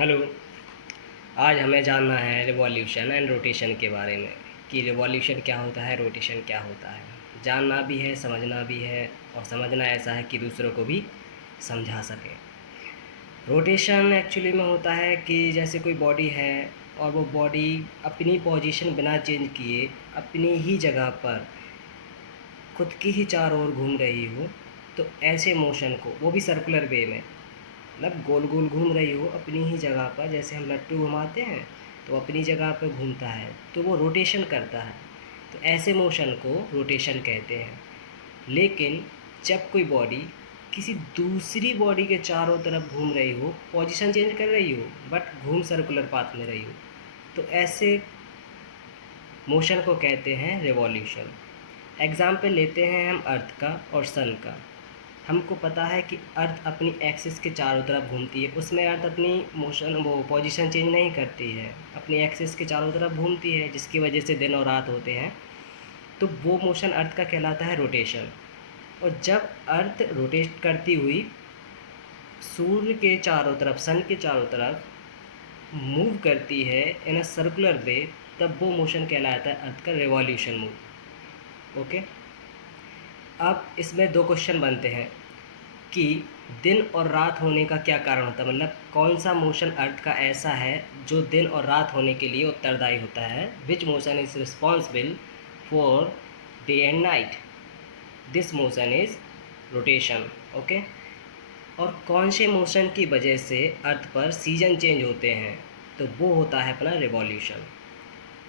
Hello. आज हमें जानना है रिवॉल्यूशन एंड रोटेशन के बारे में कि रिवॉल्यूशन क्या होता है, रोटेशन क्या होता है। जानना भी है, समझना भी है, और समझना ऐसा है कि दूसरों को भी समझा सके। रोटेशन एक्चुअली में होता है कि जैसे कोई बॉडी है और वो बॉडी अपनी पोजीशन बिना चेंज किए अपनी ही जगह पर खुद की ही चारों ओर घूम रही हो, तो ऐसे मोशन को, वो भी सर्कुलर वे में, मतलब गोल गोल घूम रही हो अपनी ही जगह पर, जैसे हम लट्टू घुमाते हैं तो अपनी जगह पर घूमता है तो वो रोटेशन करता है। तो ऐसे मोशन को रोटेशन कहते हैं। लेकिन जब कोई बॉडी किसी दूसरी बॉडी के चारों तरफ घूम रही हो, पोजीशन चेंज कर रही हो बट घूम सर्कुलर पाथ में रही हो, तो ऐसे मोशन को कहते हैं रिवॉल्यूशन। एग्जाम्पल लेते हैं हम अर्थ का और सन का। हमको पता है कि अर्थ अपनी एक्सिस के चारों तरफ घूमती है, उसमें अर्थ अपनी मोशन वो पोजीशन चेंज नहीं करती है, अपनी एक्सिस के चारों तरफ घूमती है, जिसकी वजह से दिन और रात होते हैं। तो वो मोशन अर्थ का कहलाता है रोटेशन। और जब अर्थ रोटेट करती हुई सूर्य के चारों तरफ, सन के चारों तरफ मूव करती है इन अ सर्कुलर वे, तब वो मोशन कहलाता है अर्थ का रिवॉल्यूशन मूव। ओके। अब इसमें दो क्वेश्चन बनते हैं कि दिन और रात होने का क्या कारण होता है, मतलब कौन सा मोशन अर्थ का ऐसा है जो दिन और रात होने के लिए उत्तरदायी होता है। Which motion is responsible for day and night. This motion is rotation. Okay. और कौन से मोशन की वजह से अर्थ पर सीजन चेंज होते हैं, तो वो होता है अपना रिवॉल्यूशन।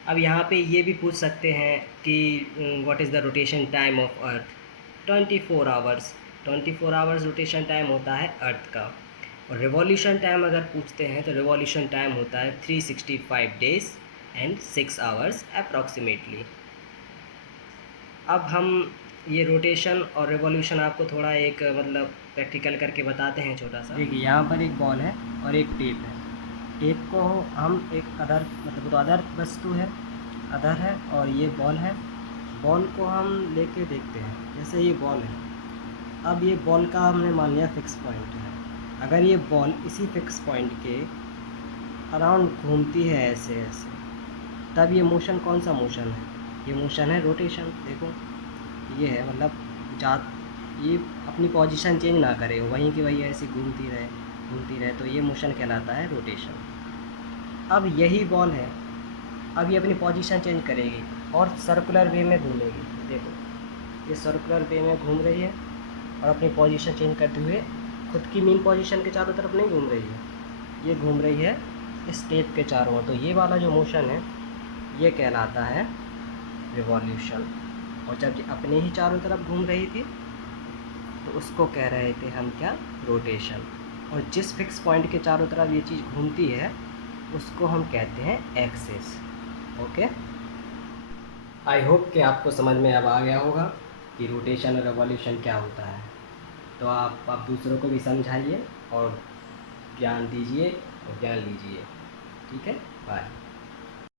अब यहाँ पे ये भी पूछ सकते हैं कि what is the rotation time of earth. 24 hours. 24 hours rotation time होता है अर्थ का। और रिवॉल्यूशन टाइम अगर पूछते हैं तो रिवॉल्यूशन टाइम होता है 365 डेज एंड 6 आवर्स अप्रॉक्सीमेटली। अब हम ये रोटेशन और रिवॉल्यूशन आपको थोड़ा एक मतलब प्रैक्टिकल करके बताते हैं छोटा सा। देखिए यहाँ पर एक बॉल है और एक टेप है। टेप को हम एक अदर, मतलब तो अदर वस्तु है, अदर है, और ये बॉल है। बॉल को हम लेके देखते हैं, जैसे ये बॉल है। अब ये बॉल का हमने मान लिया फिक्स पॉइंट है। अगर ये बॉल इसी फिक्स पॉइंट के अराउंड घूमती है ऐसे ऐसे, तब ये मोशन कौन सा मोशन है? ये मोशन है रोटेशन। देखो ये है, मतलब जा ये अपनी पोजीशन चेंज ना करे, वहीं की वहीं ऐसे घूमती रहे, तो ये मोशन कहलाता है रोटेशन। अब यही बॉल है, अब ये अपनी पोजीशन चेंज करेगी और सर्कुलर वे में घूमेगी। देखो ये सर्कुलर वे में घूम रही है और अपनी पोजीशन चेंज करते हुए खुद की मेन पोजीशन के चारों तरफ नहीं घूम रही है, ये घूम रही है इस टेप के चारों ओर। तो ये वाला जो मोशन है ये कहलाता है रिवॉल्यूशन। और जब ये अपने ही चारों तरफ घूम रही थी तो उसको कह रहे थे हम क्या? रोटेशन। और जिस फिक्स पॉइंट के चारों तरफ ये चीज़ घूमती है उसको हम कहते हैं एक्सिस। ओके। आई होप कि आपको समझ में अब आ गया होगा कि रोटेशन और रिवॉल्यूशन क्या होता है। तो आप दूसरों को भी समझाइए और ज्ञान दीजिए और ज्ञान लीजिए। ठीक है, बाय।